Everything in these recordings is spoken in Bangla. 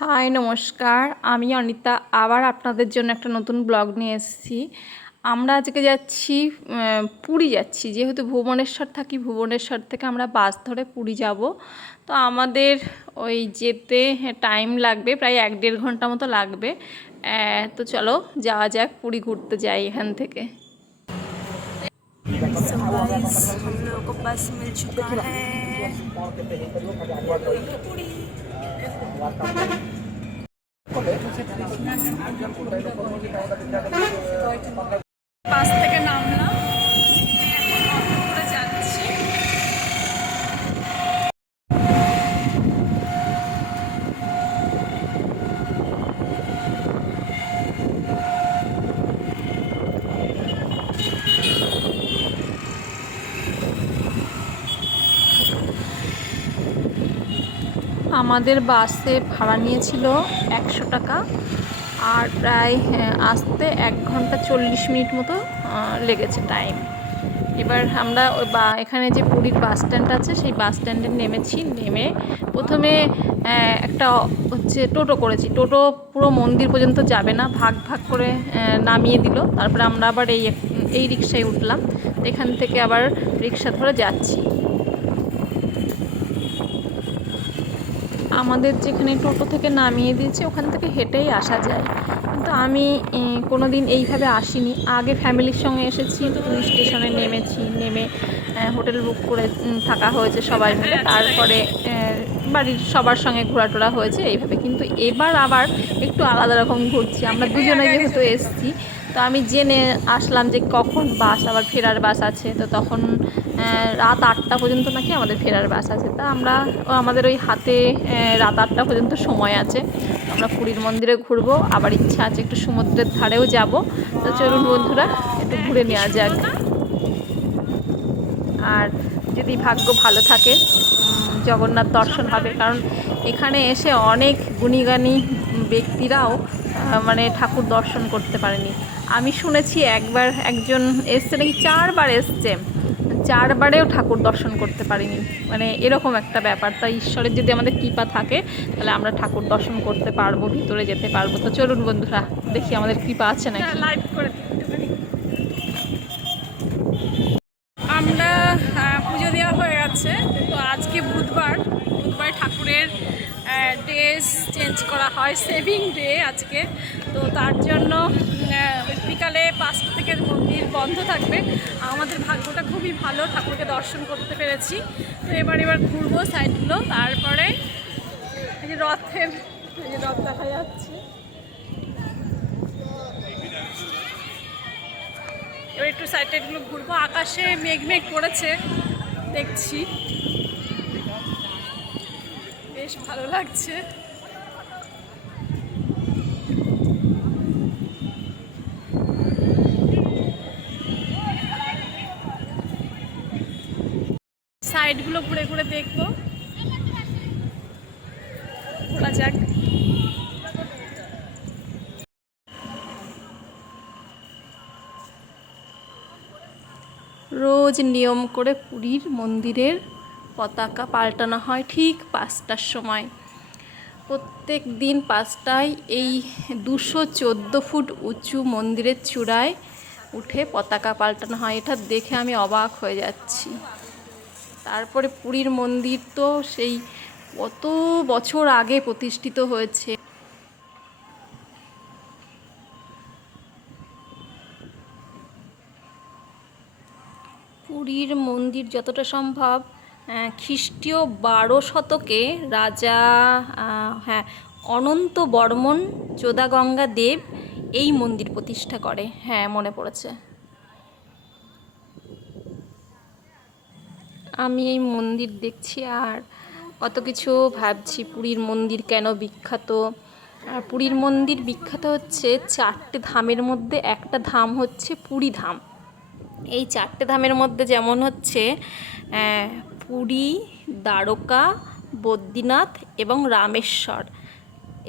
হাই নমস্কার, আমি অনিতা আবার আপনাদের জন্য একটা নতুন ব্লগ নিয়ে এসেছি। আমরা আজকে যাচ্ছি পুরী যাচ্ছি, যেহেতু ভুবনেশ্বর থাকি। ভুবনেশ্বর থেকে আমরা বাস ধরে পুরী যাব। তো আমাদের ওই যেতে টাইম লাগবে, প্রায় 1-1.5 ঘন্টা মতো লাগবে। তো চলো যাওয়া যাক, পুরী ঘুরতে যাই এখান থেকে। हम लोगों को बस मिल चुका है। বাস থেকে নামলাম, এখন অটো করে যাচ্ছি। আমাদের বাসে ভাড়া নিয়েছিল 100 টাকা, আর প্রায় আসতে 1 ঘন্টা 40 মিনিট মতো লেগেছে টাইম। এবার আমরা ওই এখানে যে পুরীর বাস স্ট্যান্ড আছে, সেই বাস স্ট্যান্ডে নেমেছি। নেমে প্রথমে একটা হচ্ছে টোটো করেছি। টোটো পুরো মন্দির পর্যন্ত যাবে না, ভাগ ভাগ করে নামিয়ে দিল। তারপরে আমরা আবার এই রিক্সায় উঠলাম। এখান থেকে আবার রিক্সা ধরে যাচ্ছি। আমাদের যেখানে টোটো থেকে নামিয়ে দিয়েছে, ওখান থেকে হেঁটেই আসা যায়। কিন্তু আমি কোনো দিন এইভাবে আসিনি। আগে ফ্যামিলির সঙ্গে এসেছি, পুরী স্টেশনে নেমেছি। নেমে হোটেল বুক করে থাকা হয়েছে সবাই মিলে। তারপরে বাড়ির সবার সঙ্গে ঘোরাটোরা হয়েছে এইভাবে। কিন্তু এবার আবার একটু আলাদা রকম ঘুরছি। আমরা দুজনে যেহেতু এসেছি, তো আমি জেনে আসলাম যে কখন বাস, আবার ফেরার বাস আছে। তো তখন রাত 8টা পর্যন্ত নাকি আমাদের ফেরার বাস আছে। তা আমাদের ওই হাতে রাত 8টা পর্যন্ত সময় আছে। আমরা পুরীর মন্দিরে ঘুরবো, আবার ইচ্ছা আছে একটু সমুদ্রের ধারেও যাব। তো চলুন বন্ধুরা, একটু ঘুরে নেওয়া যাক। আর যদি ভাগ্য ভালো থাকে, জগন্নাথ দর্শন হবে। কারণ এখানে এসে অনেক গুণীগানী ব্যক্তিরাও মানে ঠাকুর দর্শন করতে পারেনি। আমি শুনেছি একবার একজন এসছে নাকি 4বার এসছে, 4বারেও ঠাকুর দর্শন করতে পারিনি। মানে এরকম একটা ব্যাপার। তাই ঈশ্বরের যদি আমাদের কৃপা থাকে, তাহলে আমরা ঠাকুর দর্শন করতে পারবো, ভিতরে যেতে পারবো। তো চলুন বন্ধুরা, দেখি আমাদের কৃপা আছে নাকি। লাইভ করে আমরা পুজো দেওয়া হয়ে গেছে। তো আজকে বুধবার ঠাকুরের ড্রেস চেঞ্জ করা হয়, সেভিং ডে আজকে। তো তার জন্য বিকালে 5টা থেকে মন্দির বন্ধ থাকবে। আমাদের ভাগ্যটা খুবই ভালো, ঠাকুরকে দর্শন করতে পেরেছি। তো এবার ঘুরবো সাইডগুলো। তারপরে এই যে রথ দেখা যাচ্ছে। এবার একটু সাইডগুলো ঘুরবো। আকাশে মেঘ করেছে দেখছি, বেশ ভালো লাগছে। সাইডগুলো ঘুরে ঘুরে দেখবো, ঘোরা যাক। রোজ নিয়ম করে পুরীর মন্দিরের পতাকা পাল্টানো হয় ঠিক 5টার সময়। প্রত্যেক দিন 5টায় এই 214 ফুট উঁচু মন্দিরের চূড়ায় উঠে পতাকা পাল্টানো হয়। এটা দেখে আমি অবাক হয়ে যাচ্ছি। তারপরে পুরীর মন্দির তো সেই কত বছর আগে প্রতিষ্ঠিত হয়েছে। পুরীর মন্দির যতটা সম্ভব খ্রিস্টীয় 12 শতকে রাজা অনন্ত বর্মন চোদাগঙ্গা দেব এই মন্দির প্রতিষ্ঠা করে। হ্যাঁ, মনে পড়েছে। আমি এই মন্দির দেখছি আর কত কিছু ভাবছি। পুরীর মন্দির কেন বিখ্যাত? পুরীর মন্দির বিখ্যাত হচ্ছে 4টে ধামের মধ্যে একটা ধাম হচ্ছে পুরী ধাম। এই 4টে ধামের মধ্যে যেমন হচ্ছে পুরী, দ্বারকা, বদ্রীনাথ এবং রামেশ্বর।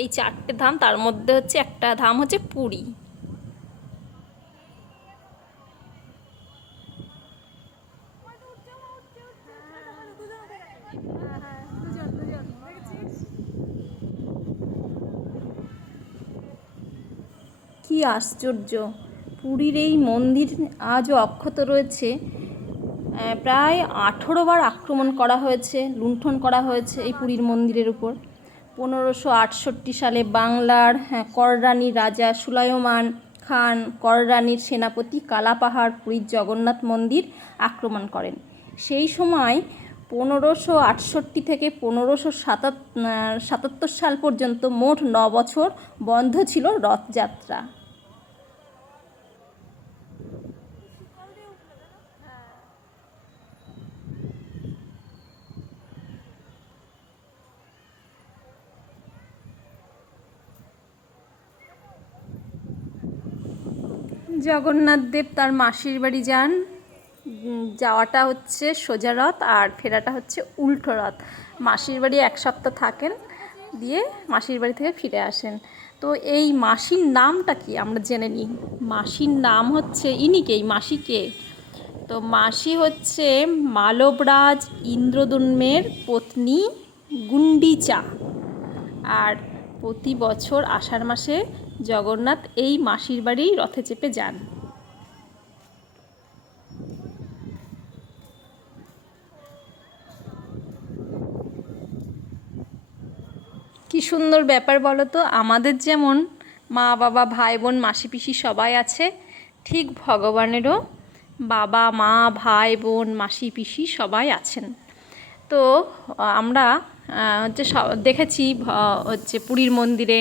এই 4টে ধাম, তার মধ্যে হচ্ছে একটা ধাম হচ্ছে পুরী। কি আশ্চর্য, পুরীর এই মন্দির আজও অক্ষত রয়েছে। প্রায় 18বার আক্রমণ করা হয়েছে, লুণ্ঠন করা হয়েছে এই পুরীর মন্দিরের উপর। 1568 সালে বাংলার কররানী রাজা সুলাইমান খান কররানীর সেনাপতি কালাপাহাড় পুরীর জগন্নাথ মন্দির আক্রমণ করেন। সেই সময় 1568 থেকে 1577 সাল পর্যন্ত মোট 9 বছর বন্ধ ছিল রথযাত্রা। জগন্নাথ দেব তার মাসির বাড়ি যান, যাওয়াটা হচ্ছে সোজা রথ আর ফেরাটা হচ্ছে উল্টো রথ। মাসির বাড়ি 1 সপ্তাহ থাকেন, দিয়ে মাসির বাড়ি থেকে ফিরে আসেন। তো এই মাসির নামটা কি আমরা জেনে নিই। মাসির নাম হচ্ছে, ইনিকেই মাসিকে, তো মাসি হচ্ছে মালবরাজ ইন্দ্রদম্নের পত্নী গুন্ডিচা। আর প্রতি বছর আষাঢ় মাসে জগন্নাথ এই মাসির বাড়ি রথে চেপে যান। কি সুন্দর ব্যাপার বলো তো, আমাদের যেমন মা বাবা ভাই বোন মাসি পিসি সবাই আছে, ঠিক ভগবানেরও বাবা মা ভাই বোন মাসি পিসি সবাই আছেন। তো আমরা হচ্ছে দেখেছি হচ্ছে পুরীর মন্দিরে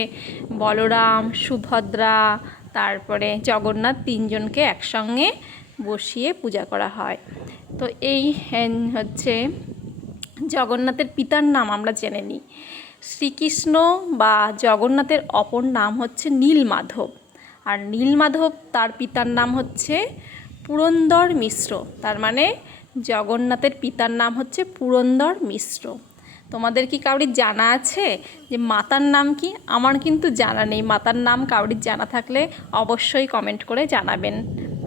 বলরাম সুভদ্রা তারপরে জগন্নাথ তিনজনকে একসঙ্গে বসিয়ে পূজা করা হয়। তো এই হচ্ছে জগন্নাথের পিতার নাম আমরা জেনে নিই। শ্রীকৃষ্ণ বা জগন্নাথের অপর নাম হচ্ছে নীলমাধব, আর নীলমাধব তার পিতার নাম হচ্ছে পুরন্দর মিশ্র। তার মানে জগন্নাথের পিতার নাম হচ্ছে পুরন্দর মিশ্র। তোমাদের কি কাউরির জানা আছে যে মাতার নাম কি? আমার কিন্তু জানা নেই। মাতার নাম কাউরির জানা থাকলে অবশ্যই কমেন্ট করে জানাবেন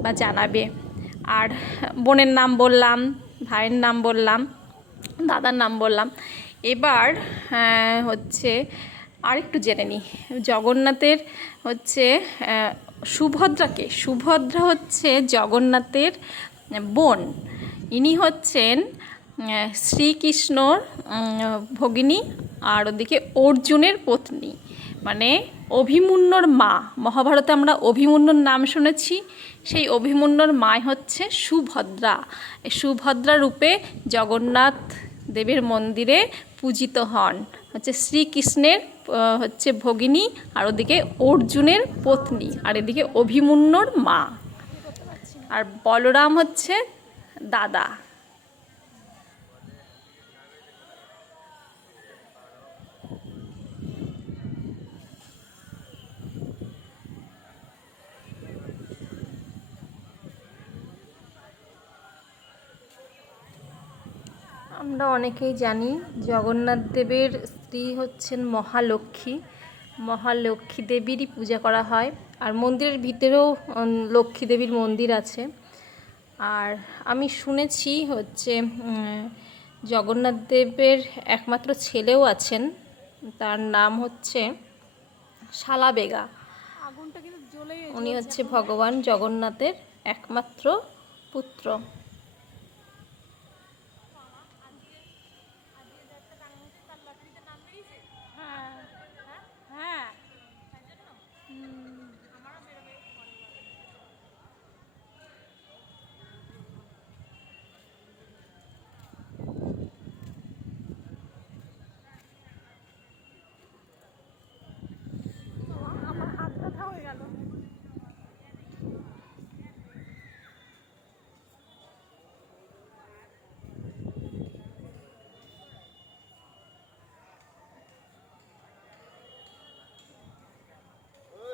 বা জানাবে। আর বোনের নাম বললাম, ভাইয়ের নাম বললাম, দাদার নাম বললাম। এবার হচ্ছে আরেকটু জেনে নিই জগন্নাথের হচ্ছে সুভদ্রাকে। সুভদ্রা হচ্ছে জগন্নাথের বোন। ইনি হচ্ছেন শ্রীকৃষ্ণর ভগিনী আর ওদিকে অর্জুনের পত্নী, মানে অভিমন্যুর মা। মহাভারতে আমরা অভিমন্যুর নাম শুনেছি, সেই অভিমন্যুর মা হচ্ছে সুভদ্রা। সুভদ্রা রূপে জগন্নাথ দেবের মন্দিরে পূজিত হন, হচ্ছে শ্রীকৃষ্ণের হচ্ছে ভগিনী আর ওদিকে অর্জুনের পত্নী আর এদিকে অভিমন্যুর মা। আর বলরাম হচ্ছে দাদা। আমরা অনেকেই জানি জগন্নাথ দেবের স্ত্রী হচ্ছেন মহালক্ষ্মী। মহালক্ষ্মী দেবীরই পূজা করা হয়, আর মন্দিরের ভিতরেও লক্ষ্মী দেবীর মন্দির আছে। আর আমি শুনেছি হচ্ছে জগন্নাথ দেবের একমাত্র ছেলেও আছেন, তার নাম হচ্ছে শালাবেগা। উনি হচ্ছে ভগবান জগন্নাথের একমাত্র পুত্র।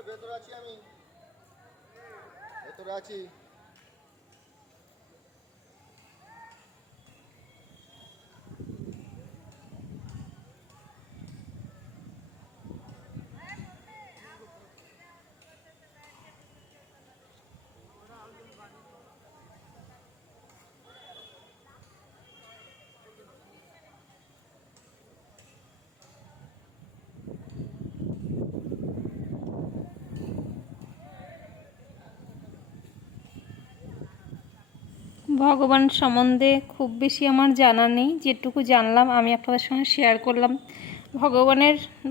ভেতরে আছি, আমি ভেতরে আছি। ভগবান সম্বন্ধে খুব বেশি আমার জানা নেই, যেটুকু জানলাম আমি আপনাদের সঙ্গে শেয়ার করলাম।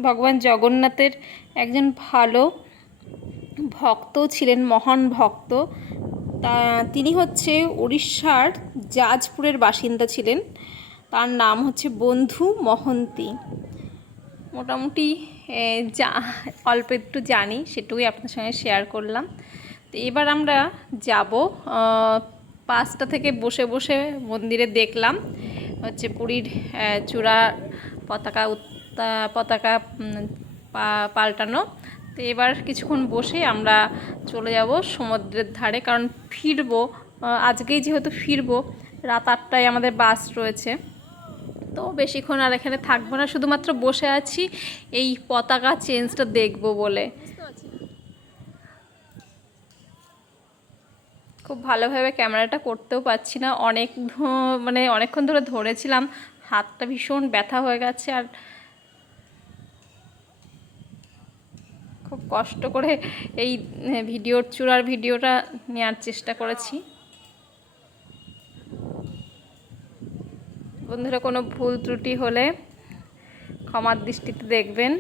ভগবান জগন্নাথের একজন ভালো ভক্ত ছিলেন, মহান ভক্ত। তিনি হচ্ছে উড়িষ্যার জাজপুরের বাসিন্দা ছিলেন। তার নাম হচ্ছে বন্ধু মহন্তি। মোটামুটি যা অল্প একটু জানি সেটুকুই আপনাদের সঙ্গে শেয়ার করলাম। তো এবার আমরা যাব 5টা থেকে বসে বসে মন্দিরে দেখলাম হচ্ছে পুরীর চূড়া পতাকা পাল্টানো। তো এবার কিছুক্ষণ বসে আমরা চলে যাব সমুদ্রের ধারে, কারণ ফিরবো আজকেই, যেহেতু ফিরবো রাত 8টায় আমাদের বাস রয়েছে। তো বেশিক্ষণ আর এখানে থাকবো না, শুধুমাত্র বসে আছি এই পতাকা চেঞ্জটা দেখবো বলে। খুব ভালোভাবে ক্যামেরাটা করতেও পারছি না, অনেকক্ষণ ধরে ধরেছিলাম, হাতটা ভীষণ ব্যথা হয়ে গেছে, আর খুব কষ্ট করে এই চূড়ার ভিডিওটা নেওয়ার চেষ্টা করেছি। বন্ধুরা, কোনো ভুল ত্রুটি হলে ক্ষমার দৃষ্টিতে দেখবেন।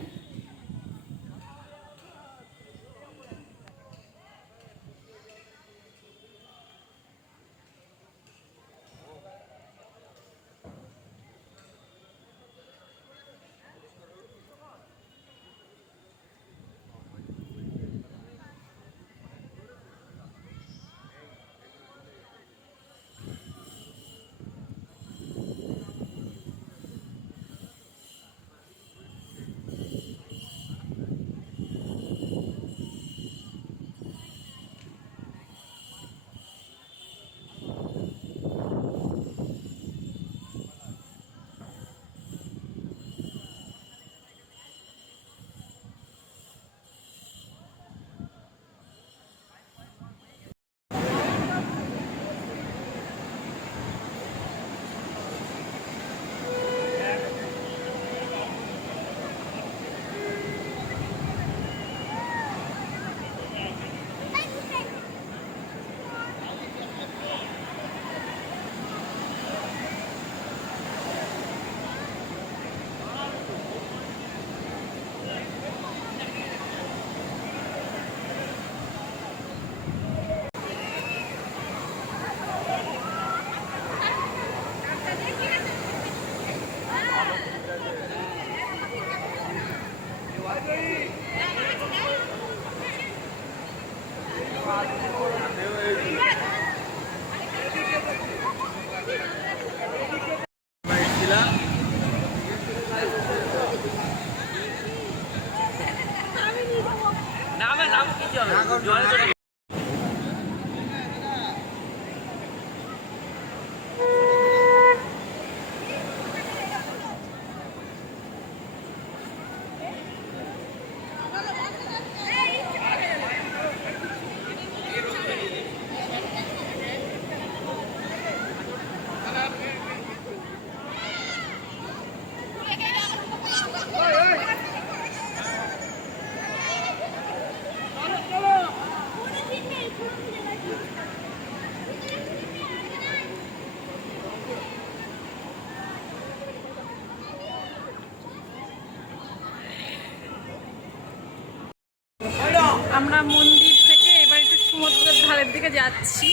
আমরা মন্দির থেকে এবার একটু সমুদ্রের ধারের দিকে যাচ্ছি।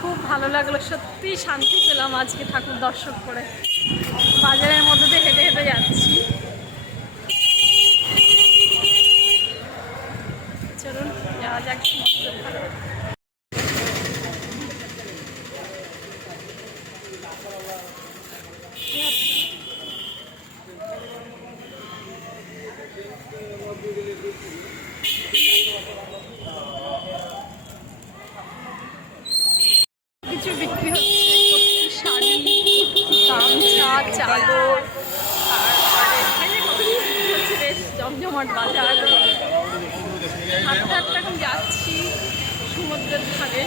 খুব ভালো লাগলো, সত্যি শান্তি পেলাম আজকে ঠাকুর দর্শন করে। বাজারের মধ্যে দিয়ে হেঁটে হেঁটে যাচ্ছি। চলুন যাওয়া যাক সমুদ্রের ধারে। কিছু বিক্রি হচ্ছে, শাড়ি, গামছা, চাদর, তারপরে হচ্ছে বেশ জমজমাট বাজার। হাঁটতে হাঁটতে এখন যাচ্ছি সমুদ্রের ধারে,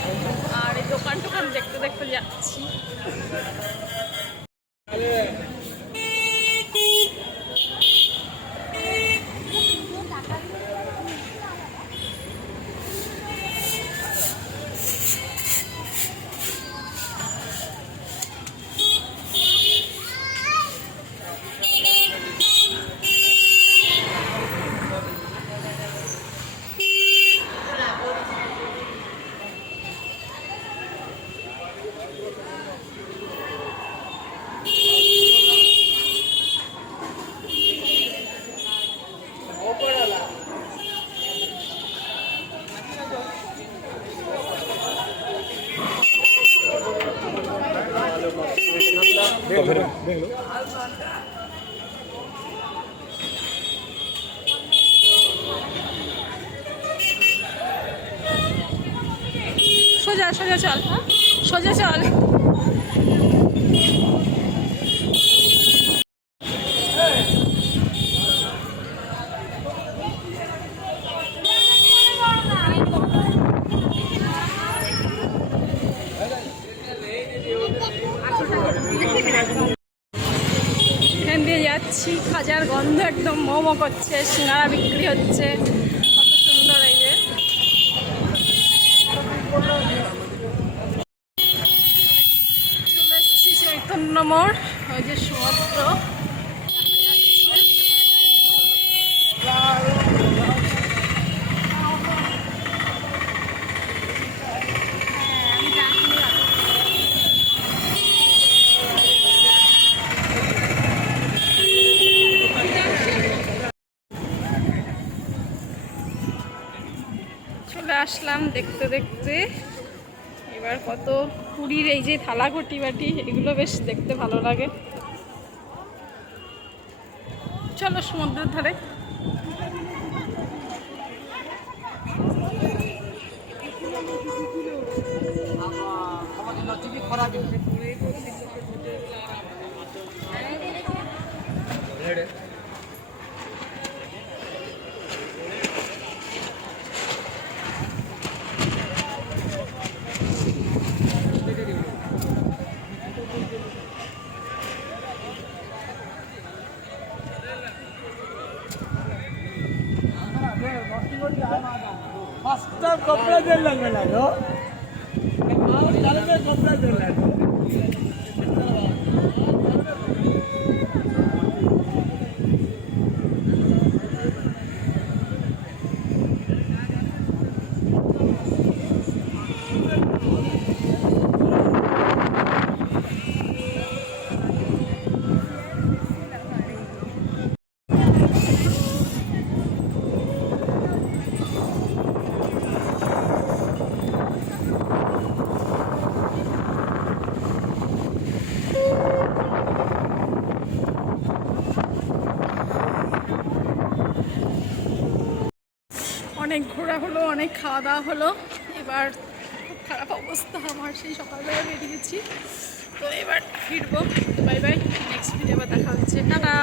আর এই দোকান টোকান দেখতে দেখতে যাচ্ছি। সোজা সোজা চল, সোজা চল। এখান দিয়ে যাচ্ছি, খাজার গন্ধ একদম মোমো করছে, সিঙ্গারা বিক্রি হচ্ছে, কত সুন্দর। এই যে চলে এসেছি চৈতন্য মোড়, ওই যে সমুদ্র চলে আসলাম দেখতে দেখতে। এবার কত পুরীর এই যে থালা ঘটি বাটি, এগুলো বেশ দেখতে ভালো লাগে। চলো সমুদ্রের ধারে। ফার্স্ট কপড়া দিয়ে লাগবে না গো, কপড়া দিয়ে লাগবে। অনেক ঘোরা হলো, অনেক খাওয়া দাওয়া হলো। এবার খুব খারাপ অবস্থা আমার, সেই সকালবেলা বেরিয়েছি, তো এবার ফিরবো। বাই বাই, নেক্সট ভিডিও আবার দেখা হচ্ছে, টাটা।